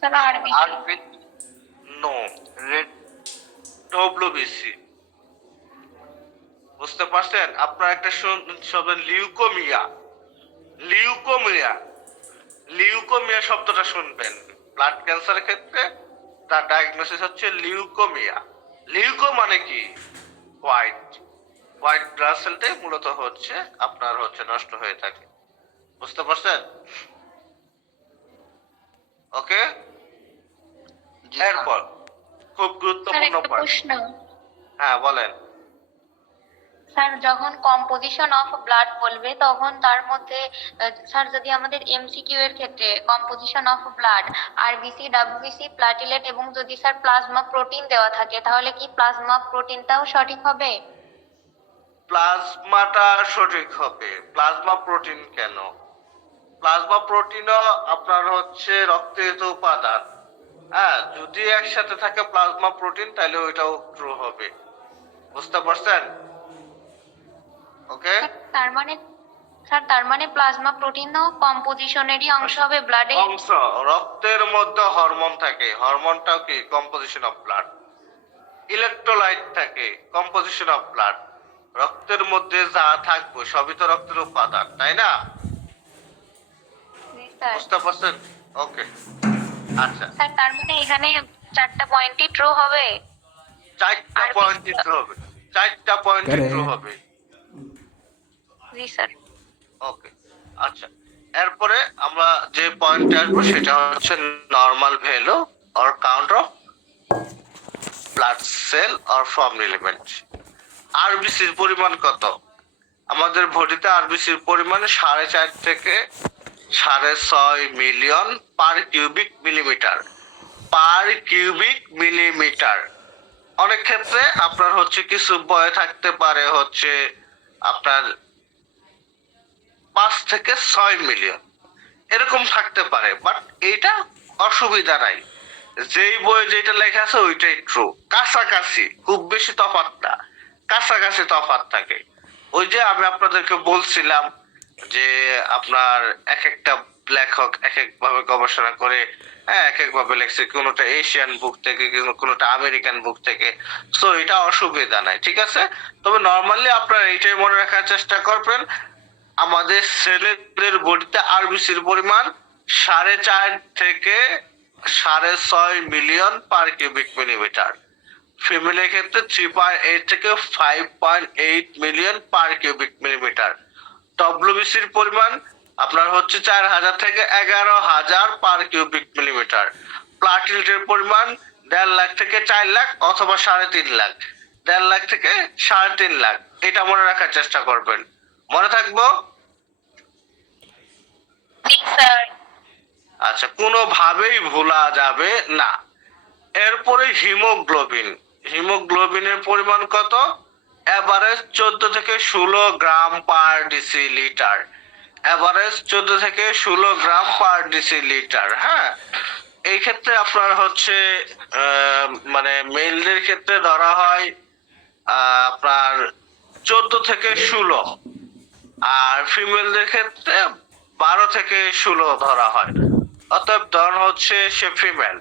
Sir RBC. No, red WBC. বুঝতে পারছেন? আপনার একটা শব্দ লিউকোমিয়া, লিউকোমিয়া, লিউকোমিয়া শব্দটা শুনবেন ব্লাড ক্যান্সারের ক্ষেত্রে, তার ডায়াগনোসিস হচ্ছে লিউকোমিয়া। লিউকো মানে কি? হোয়াইট, হোয়াইট ব্লাড সেলটাই মূলত হচ্ছে আপনার হচ্ছে নষ্ট হয়ে থাকে। বুঝতে পারছেন? ওকে। এরপর খুব স্যার গুরুত্বপূর্ণ একটা পয়েন্ট। প্রশ্ন। হ্যাঁ বলেন। স্যার যখন কম্পোজিশন অফ ব্লাড বলবে তখন তার মধ্যে স্যার যদি আমাদের এমসিকিউ এর ক্ষেত্রে composition of blood RBC, WBC, platelet এবং যদি স্যার প্লাজমা প্রোটিন দেওয়া থাকে তাহলে কি প্লাজমা প্রোটিনটাও সঠিক হবে? প্লাজমাটা সঠিক হবে, প্লাজমা প্রোটিন কেন? প্লাজমা প্রোটিনও আপনার হচ্ছে রক্তের উপাদান। হ্যাঁ, যদি একসাথে থাকে প্লাজমা প্রোটিন তাহলে ওইটাও ট্রু হবে। বুঝতে পারছেন? ওকে। তার মানে প্লাজমা প্রোটিনও কম্পোজিশনেরই অংশ হবে ব্লাডে? অংশ, রক্তের মধ্যে হরমোন থাকে, হরমোনটাও কি কম্পোজিশন অফ ব্লাড। ইলেকট্রোলাইট থাকে, কম্পোজিশন অফ ব্লাড। রক্তের মধ্যে যা থাকবে সবই তো রক্তের উপাদান, তাই না? স্যার বুঝতে পারছেন? ওকে। আচ্ছা, স্যার তার মানে এখানে 4টা পয়েন্টই ট্রু হবে? 4টা আর পয়েন্ট কি- ট্রু হবে, 4টা পয়েন্ট Correct. ট্রু হবে। জি স্যার। ওকে। আচ্ছা, এরপরে আমরা যে পয়েন্টে আসবো সেটা হচ্ছে normal value or count of blood cell or form element. আরবিসির পরিমাণ কত? আমাদের বডিতে আরবিসির পরিমাণ 4.5 থেকে 6.5 million per cubic millimetre, per cubic millimetre. অনেক ক্ষেত্রে আপনার হচ্ছে কিছু বয়ে থাকতে পারে হচ্ছে আপনার 5 থেকে 6 মিলিয়ন, এরকম থাকতে পারে, বাট এটা অসুবিধা নাই। যেই বইয়ে যেটা লেখা আছে ওইটাই ট্রু, কাছাকাছি, খুব বেশি তফাৎ না, কাছাকাছি তফাৎ থাকে। ওই যে আমি আপনাদেরকে বলছিলাম যে আপনার এক একটা লেখক এক এক ভাবে গবেষণা করে, হ্যাঁ, এক এক ভাবে লেখছে, কোনোটা এশিয়ান বুক থেকে, কোনোটা আমেরিকান বুক থেকে। সো এটা অসুবিধা নাই, ঠিক আছে। তবে নরমালি আপনারা এইটাই মনে রাখার চেষ্টা করবেন, আমাদের সেলের বডিতে আরবিসির পরিমাণ 4.5 থেকে 6.5 মিলিয়ন পার কিউবিক মিলিমিটার। ফিমেলের ক্ষেত্রে 3.8 থেকে 5.8 মিলিয়ন পার কিউবিক মিলিমিটার। ডব্লিউবিসির পরিমাণ আপনার হচ্ছে 4,000 থেকে 11,000 পার কিউবিক মিলিমিটার। প্লাটিলেটের পরিমাণ 1.5 লাখ থেকে 4 লাখ অথবা 3.5 লাখ, 1.5 লাখ থেকে 3.5 লাখ। এটা মনে রাখার চেষ্টা করবেন, মনে থাকবো। জি স্যার। আচ্ছা, কোনোভাবেই ভোলা যাবে না। এরপরে হিমোগ্লোবিন, হিমোগ্লোবিনের পরিমাণ কত? এভারেজ 14 থেকে 16 গ্রাম পার ডিসিলিটার, এভারেজ 14 থেকে 16 গ্রাম পার ডিসিলিটার। হ্যাঁ, এই ক্ষেত্রে আপনার হচ্ছে মানে মেলদের ক্ষেত্রে ধরা হয় আপনার 14 থেকে 16, আর ফিমেলদের ক্ষেত্রে 12 থেকে 16 ধরা হয়। অতএব ধরন হচ্ছে সে ফিমেল,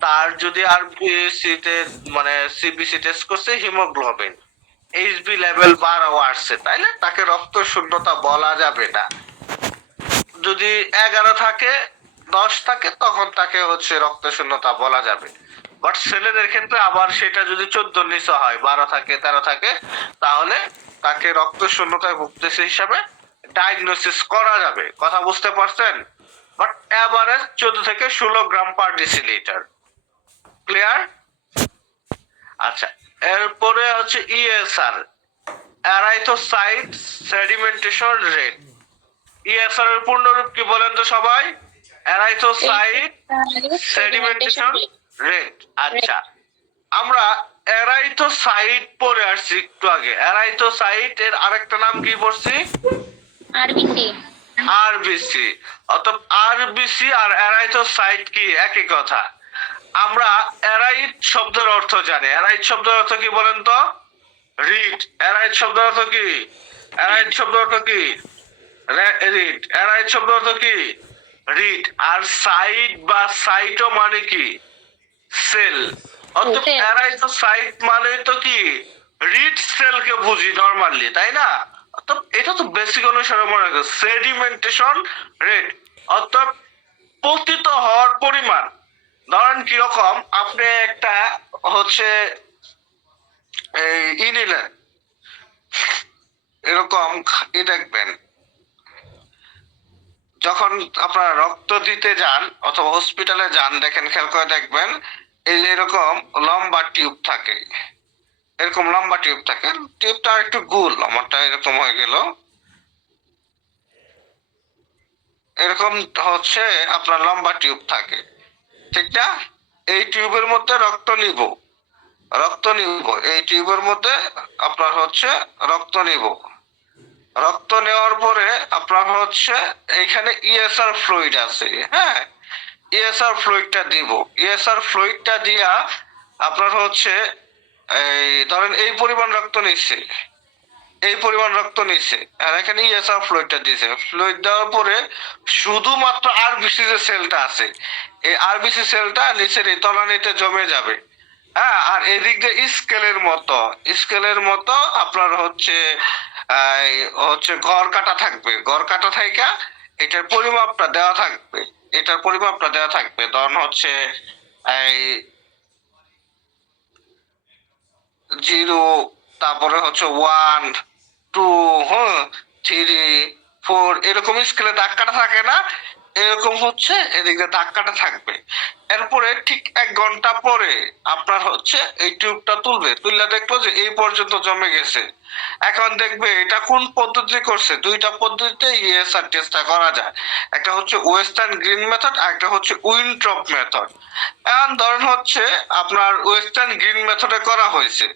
তার যদি আরবিসি তে মানে সিবিসি টেস্ট করছে হিমোগ্লোবিন এইচবি লেভেল 12 আসছে, তাইলে তাকে রক্ত শূন্যতা বলা যাবে না। যদি 11 থাকে, 10 থাকে, তখন তাকে হচ্ছে রক্ত শূন্যতা বলা যাবে। বাট ছেলেদের ক্ষেত্রে আবার সেটা যদি 14 নিচে হয়, 12 থাকে, 13 থাকে, তাহলে তাকে রক্ত শূন্যতায় ভুগতেছে হিসাবে ডায়াগনোসিস করা যাবে। কথা বুঝতে পারছেন? বাট এভারেজ 14 থেকে 16 গ্রাম পার ডিসিলিটার। ক্লিয়ার? আচ্ছা, এরপরে হচ্ছে ইএসআর, এরাইথোসাইট সেডিমেন্টেশন রেট। ইএসআর এর পূর্ণরূপ কি বলেন তো সবাই? এরাইথোসাইট সেডিমেন্টেশন রেট। আচ্ছা, আমরা এরাইথোসাইট পড়ে আসছি একটু আগে। এরাইথোসাইট এর আরেকটা নাম কি পড়ছি? আরবিসি। আরবিসি। অর্থাৎ আরবিসি আর এরাইথোসাইট কি একই কথা। আমরা এরাইট শব্দের অর্থ জানি। এরাইট শব্দের অর্থ কি বলেন তো? রিড। এরাইট শব্দের অর্থ কি? এরাইট শব্দের অর্থ কি? রিড। এরাইট শব্দের অর্থ কি? রিড। আর সাইট বা সাইটো মানে কি? সেল। অর্থাৎ Cell. এরাইথোসাইট মানে তো কি? রিড সেলকে বুঝি নরমালি, তাই না? অর্থাৎ এটা তো বেসিক অনুসারে মনে রাখবে সেডিমেন্টেশন রেট, অর্থাৎ পতিত হওয়ার পরিমাণ। ধরেন কিরকম, আপনি একটা হচ্ছে এই নিলেন, এরকম দেখবেন যখন আপনারা রক্ত দিতে যান অথবা হসপিটালে যান, দেখেন খেয়াল করে দেখবেন এই যে এরকম লম্বা টিউব থাকে, এরকম লম্বা টিউব থাকে। টিউবটা একটু গোল, আমারটা এরকম হয়ে গেল। এরকম হচ্ছে আপনার লম্বা টিউব থাকে, ঠিক না? এই টিউবের মধ্যে রক্ত নিব, এই টিউবের মধ্যে আপনার হচ্ছে রক্ত নিব। রক্ত নেওয়ার পরে আপনার হচ্ছে এইখানে ইএসআর ফ্লুইড আছে, হ্যাঁ, ইএসআর ফ্লুইডটা দিব। ইএসআর ফ্লুইডটা দিয়া আপনার হচ্ছে এই ধরেন এই পরিমাণ রক্ত নিচ্ছে, এই পরিমাণ রক্ত নিচ্ছে, আর এখানে ইএসআর ফ্লুইডটা দিয়েছে। ফ্লুইড দেওয়ার পরে শুধুমাত্র আরবিসি যে সেলটা আছে, এই আরবিসি সেলটা নিচের এই তলানিতে জমে যাবে, হ্যাঁ। আর এদিক দিয়ে স্কেলের মতো আপনার হচ্ছে ঘর কাটা থাকবে, ঘর কাটা থাইকা এটার পরিমাপটা দেওয়া থাকবে, ধরুন হচ্ছে এই 0, তারপরে হচ্ছে 1, 2, হ্যাঁ, 3, 4, এরকম স্কেলে দাগ কাটা থাকে না? এরকম হচ্ছে এদিকে দাগ কাটা থাকবে। এরপরে ঠিক 1 ঘন্টা পরে আপনার হচ্ছে এই টিউবটা তুলবে, তুললে দেখলো যে এই পর্যন্ত জমে গেছে। এখন দেখবে এটা কোন পদ্ধতি করছে। দুইটা পদ্ধতিতে ইএসআর টেস্টটা করা যায়, একটা হচ্ছে ওয়েস্টার্ন গ্রিন মেথড আর একটা হচ্ছে উইনট্রপ মেথড। এখন ধরেন হচ্ছে আপনার ওয়েস্টার্ন গ্রিন মেথডে করা হয়েছে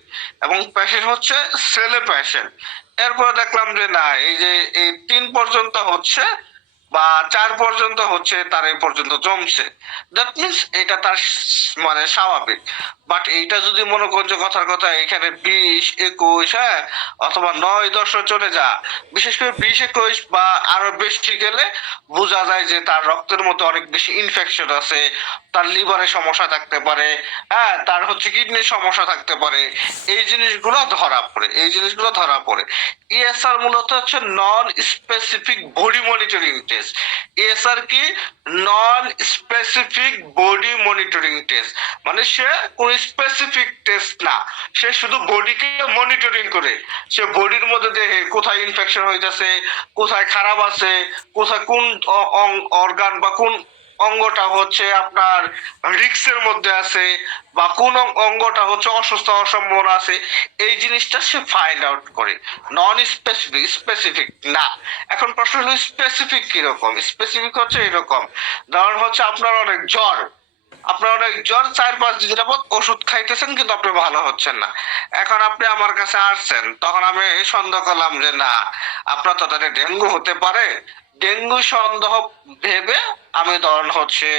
এবং পেশেন্ট হচ্ছে সেলে পেশেন্ট। এরপরে দেখলাম যে না, এই যে এই 3 পর্যন্ত হচ্ছে বা 4 পর্যন্ত হচ্ছে, তার এই পর্যন্ত জমছে, দ্যাট মিনস এটা তার মানে স্বাভাবিক। বাট এইটা যদি মনে করছো কথার কথা এখানে 20, 21, হ্যাঁ, অথবা 9, 10 চলে যা, বিশেষ করে 20, 21 বা আরো বেশি গেলে বোঝা যায় যে তার রক্তের মধ্যে অনেক বেশি ইনফেকশন আছে, তার লিভারে সমস্যা থাকতে পারে, হ্যাঁ, তার হচ্ছে কিডনির সমস্যা থাকতে পারে। এই জিনিসগুলো ধরা পড়ে। ইএসআর মূলত হচ্ছে non specific body monitoring test. ESR কি? Non specific body monitoring test, মানে সে কোন স্পেসিফিক টেস্ট না, সে শুধু বডিকে মনিটরিং করে। সে বডির মধ্যে দেখে কোথায় ইনফেকশন হইতেছে, কোথায় খারাপ আছে, কোথায় কোন অর্গান বা কোন অঙ্গটা হচ্ছে আপনার রিক্সের মধ্যে আছে, বা কোন অঙ্গটা হচ্ছে অসুস্থ হওয়ার সম্ভাবনা আছে, এই জিনিসটা সে ফাইন্ড আউট করে। নন স্পেসিফিক, স্পেসিফিক না। এখন প্রশ্ন হলো স্পেসিফিক কিরকম? স্পেসিফিক হচ্ছে এরকম, ধরুন হচ্ছে আপনার অনেক জ্বর, 4-5 দিন যাবত ওষুধ খাইতেছেন কিন্তু আপনি ভালো হচ্ছেন না। এখন আপনি আমার কাছে আসছেন, তখন আমি সন্দেহ করলাম যে না, আপনার তো তাহলে ডেঙ্গু হতে পারে। ডেঙ্গু সন্দেহ ভেবে আমি ধরুন হচ্ছে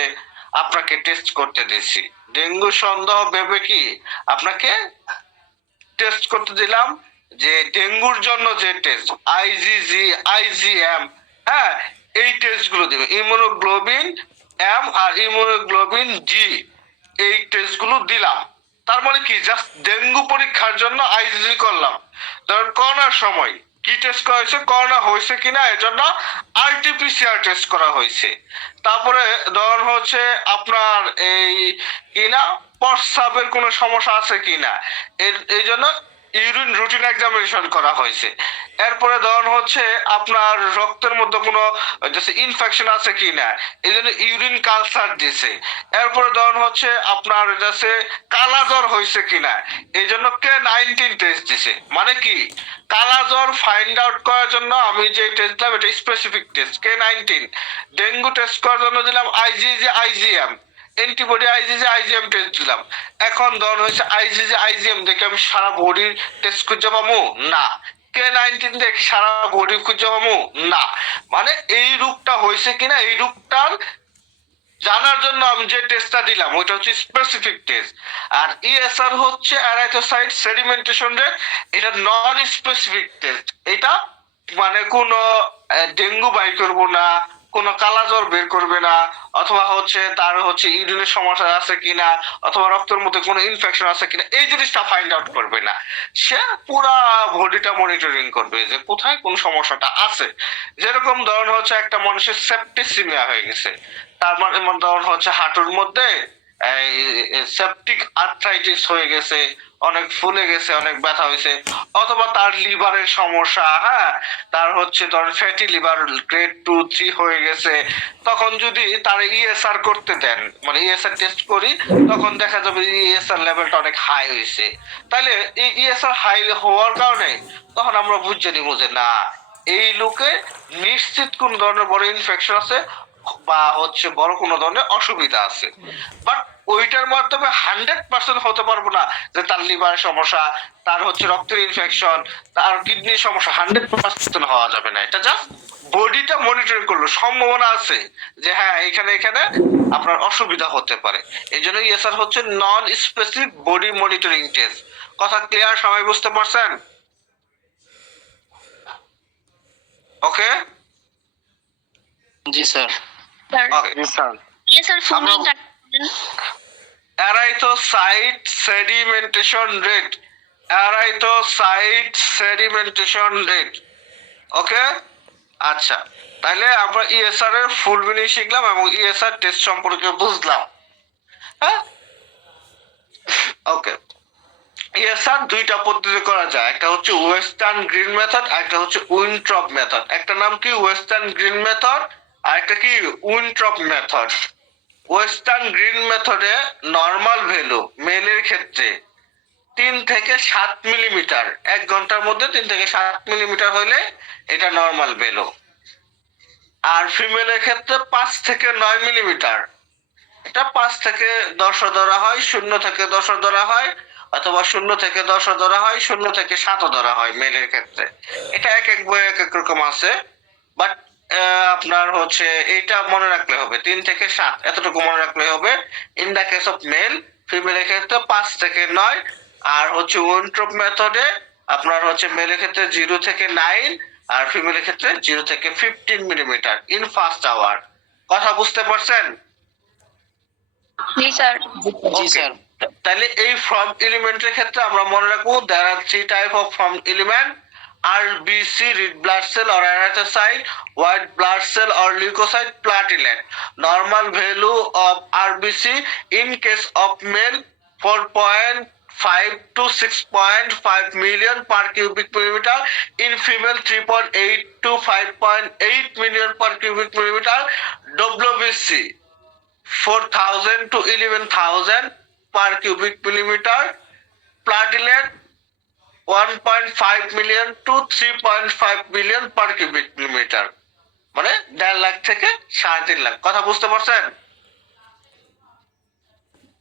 আপনাকে টেস্ট করতে দিয়েছি। ডেঙ্গু সন্দেহ ভেবে কি আপনাকে টেস্ট করতে দিলাম, যে ডেঙ্গুর জন্য যে টেস্ট আইজিজি, আইজিএম, হ্যাঁ, এই টেস্ট গুলো দিবে। ইমিউনোগ্লোবিন এম আর ইমিউনোগ্লোবিন জি, এই টেস্ট গুলো দিলাম। তার মানে কি, জাস্ট ডেঙ্গু পরীক্ষার জন্য আইজিজি করলাম। ধরেন করোনার সময় কি টেস্ট করা হয়েছে, করোনা হয়েছে কিনা এজন্য আরটিপিসিআর টেস্ট করা হয়েছে। তারপরে ধরুন হচ্ছে আপনার এই কিনা প্রস্রাবের কোনো সমস্যা আছে কিনা, এই জন্য ইউরিন রুটিন এক্সামিনেশন করা হয়েছে। এরপরে ধরুন হচ্ছে আপনার রক্তের মধ্যে কোনো ইনফেকশন আছে কি না, এই জন্য ইউরিন কালচার দিছে। এরপরে ধরুন হচ্ছে আপনার কালা জ্বর হয়েছে কিনা, এই জন্য K19 টেস্ট দিছে। মানে কি, কালা জ্বর ফাইন্ড আউট করার জন্য আমি যে টেস্ট দিলাম এটা specific test K19। Dengue test করার জন্য দিলাম IgG IgM, antibody IgG IgM test দিলাম। এখন ধরুন হচ্ছে আইজিজি আইজিএম দেখে আমি সারা বডির টেস্ট খুঁজে পাবো না, K19 দেখে সারা বডি খুঁজে পাবো না। মানে এই রোগটা হয়েছে কিনা, এই রোগটার জানার জন্য আমি যে টেস্টটা দিলাম ওইটা হচ্ছে স্পেসিফিক টেস্ট। আর ইএসআর হচ্ছে এরাইথোসাইট সেডিমেন্টেশন রেট, এটা নন স্পেসিফিক টেস্ট। এটা মানে কোনো ডেঙ্গু বাই করবো না, কোনো কালাজ্বর বের করবে না, অথবা হচ্ছে তার হচ্ছে ইউরিনের সমস্যা আছে কিনা, অথবা রক্তের মধ্যে কোনো ইনফেকশন আছে কিনা, এই জিনিসটা ফাইন্ড আউট করবে না। সে পুরা বডিটা মনিটরিং করবে যে কোথায় কোন সমস্যাটা আছে। যেরকম ধরুন হচ্ছে একটা মানুষের সেপ্টিসিমিয়া হয়ে গেছে, তার মানে ধরুন হচ্ছে হাঁটুর মধ্যে সেপটিক আর্থ্রাইটিস হয়ে গেছে, অনেক ফুলে গেছে, অনেক ব্যথা হয়েছে, অথবা তার লিভারের সমস্যা, হ্যাঁ, তার হচ্ছে ধরেন ফ্যাটি লিভার গ্রেড 2-3 হয়ে গেছে, তখন যদি তার ইএসআর করতে দেন, মানে ইএসআর টেস্ট করি, তখন দেখা যাবে ইএসআর লেভেলটা অনেক হাই হয়েছে। তাহলে এই ইএসআর হাই হওয়ার কারণে তখন আমরা বুঝে নিব যে না, এই লোকে নিশ্চিত কোন ধরনের বড় ইনফেকশন আছে বা হচ্ছে বড় কোনো ধরনের অসুবিধা আছে। বাট ওইটার মাধ্যমে 100% হতে পারবো না যে তার লিভারের সমস্যা, তার হচ্ছে রক্তের ইনফেকশন, তার কিডনির সমস্যা 100% হওয়া যাবে না। এটা জাস্ট বডিটা মনিটরিং করলো, সম্ভাবনা আছে যে হ্যাঁ এখানে এখানে আপনার অসুবিধা হতে পারে। এই জন্য ইএসআর হচ্ছে non specific body monitoring test. কথা ক্লিয়ার? সবাই বুঝতে পারছেন? ওকে জি sir. Erythrocyte sedimentation rate, erythrocyte sedimentation rate. Okay, আচ্ছা, তাহলে আমরা ইএসআর এর ফুল মিনিং শিখলাম এবং ইএসআর টেস্ট সম্পর্কে বুঝলাম। হ্যাঁ, ওকে। ইএসআর দুইটা পদ্ধতি করা যায়, একটা হচ্ছে ওয়েস্টার্ন গ্রিন মেথড, একটা হচ্ছে উইনট্রপ মেথড। একটা নাম কি ওয়েস্টার্ন গ্রিন মেথড, আর একটা কি উইনট্রপ মেথড। ওয়েস্টার্ন গ্রিন মেথডে নরমাল ভ্যালু মেলের ক্ষেত্রে 3 থেকে 7 মিলিমিটার, 1 ঘন্টার মধ্যে 3 থেকে 7 মিলিমিটার হলে এটা নরমাল ভ্যালু। আর ফিমেলের ক্ষেত্রে 5 থেকে 9 মিলিমিটার, এটা 5 থেকে 10 ধরা হয়, 0 থেকে 10 ধরা হয়, অথবা 0 থেকে 10 ধরা হয়, 0 থেকে 7 ধরা হয় মেলের ক্ষেত্রে। এটা এক এক বই এক এক রকম আছে, বাট আপনার হচ্ছে এইটা মনে রাখলে হবে 3 থেকে 7, এতটুকু মনে রাখলে হবে in the case of male. ফিমেলের ক্ষেত্রে 5 থেকে 9, আর হচ্ছে উইনট্রপ মেথডে আপনার হচ্ছে মেলের ক্ষেত্রে 0 থেকে 9, আর ফিমেলের ক্ষেত্রে 0 থেকে 15 মিলিমিটার ইন ফার্স্ট আওয়ার। কথা বুঝতে পারছেন? জি স্যার। জি স্যার। তাহলে এই ফর্ম এলিমেন্টের ক্ষেত্রে আমরা মনে রাখবো there are 3 type of form element: RBC, red blood cell or erythrocyte, white blood cell or leukocyte, platelet. Normal value of RBC in case of male 4.5 to 6.5 million per cubic millimeter, in female 3.8 to 5.8 million per cubic millimeter. WBC 4,000 to 11,000 per cubic millimeter. Platelet 1.5 million to 3.5 million per cubic millimeter, মানে 1.5 লাখ থেকে 3.5 লাখ। কথা বুঝতে পারছেন?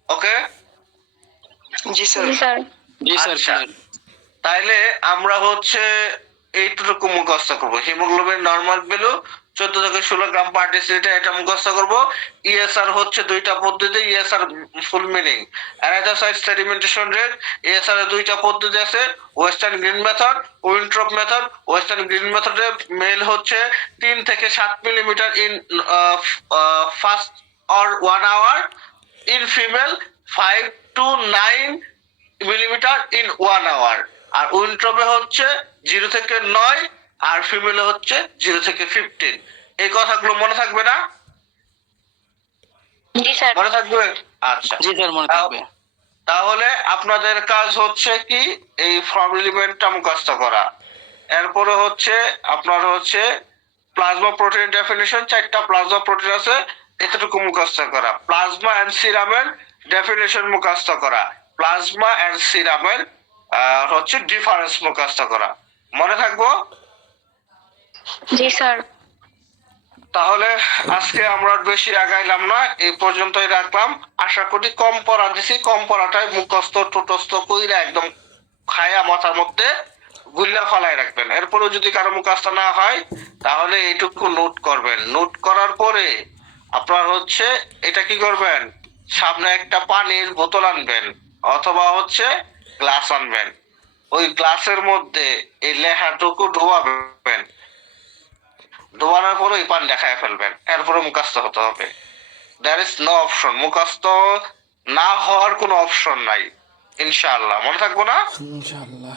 Okay, জি sir. জি sir. জি sir. আচ্ছা, তাইলে আমরা হচ্ছে এইটুকু মুখস্থ করবো। হিমোগ্লোবিন নরমাল ভ্যালু 14 থেকে 16 গ্রাম পার ডেসিলিটার, এটা মুখস্থ করবো। ইএসআর হচ্ছে দুইটা পদ্ধতি, ESR full meaning erythrocyte sedimentation rate. ESR এর দুইটা পদ্ধতি আছে, Westergren method, Wintrobe method. Westergren মেথডে মেল হচ্ছে 3 থেকে 7 millimetre in first or 1 hour, in female 5 to 9 millimetre in 1 hour. আর উইনট্রপে হচ্ছে 0 থেকে 9, আর ফিমেলে হচ্ছে 0 থেকে 15। এই কথাগুলো মনে থাকবে না? জি স্যার। মনে থাকবে? আচ্ছা, জি স্যার, মনে থাকবে। তাহলে আপনাদের কাজ হচ্ছে কি এই ফর্ম এলিমেন্টটা মুখস্থ করা এরপরে হচ্ছে আপনার হচ্ছে প্লাজমা প্রোটিন ডেফিনিশন, 4টা প্লাজমা প্রোটিন আছে, এতটুকু মুখস্থ করা। প্লাজমা এন্ড সিরামের ডেফিনিশন মুখস্থ করা। প্লাজমা এন্ড সিরামের হচ্ছে ডিফারেন্স মুখস্থ করা। মনে থাকবো? জি স্যার। তাহলে আজকে আমরা আর বেশি আগাইলাম না, এই পর্যন্তই রাখলাম। আশা করি কম পড়া দিছি, কম পড়াটাই মুখস্থ টুটস্থ কইরা একদম খায়া মাথার মধ্যে গুল্লা ফালাই রাখবেন। এরপরেও যদি কারো মুখস্থ না হয় তাহলে এইটুকু নোট করবেন। নোট করার পরে আপনার হচ্ছে এটা কি করবেন, সামনে একটা পানির বোতল আনবেন অথবা হচ্ছে গ্লাস আনবেন। ওই গ্লাসের মধ্যে এই লেখাটুকু ঢোকাবেন, ডোবানোর পরে ওই পানি দেখায় ফেলবেন। এরপরে মুখস্থ হতে হবে। দ্যার ইজ নো অপশন, মুখস্থ না হওয়ার কোনো অপশন নাই। ইনশাআল্লাহ মনে থাকবো না? ইনশাআল্লাহ।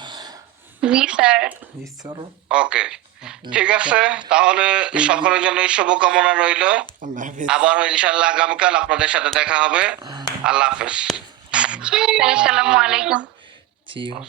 জি স্যার। ঈশ্বর। ওকে, ঠিক আছে। তাহলে সকলের জন্য শুভকামনা রইল। আল্লাহ হাফেজ। আবারও ইনশাআল্লাহ আগামীকাল আপনাদের সাথে দেখা হবে। আল্লাহ হাফেজ। আসসালামু আলাইকুম। চিও।